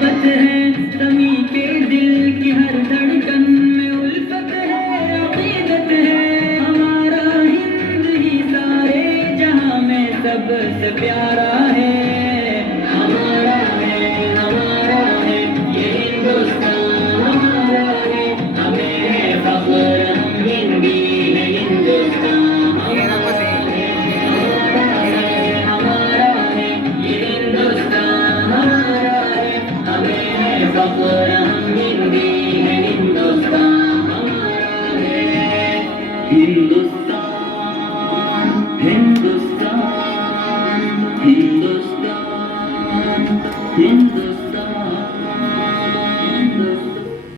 मोहब्बत है समी के दिल की हर धड़कन में उल्फत है अकीदत है हमारा हिंद ही सारे जहां में सबसे प्यारा है हमारा है ये हिंदुस्तान हमारा है हमें फख्र हम हिंदी है हिंदुस्तान हिंदुस्तान हिंदुस्तान हिंदुस्तान हिंदुस्तान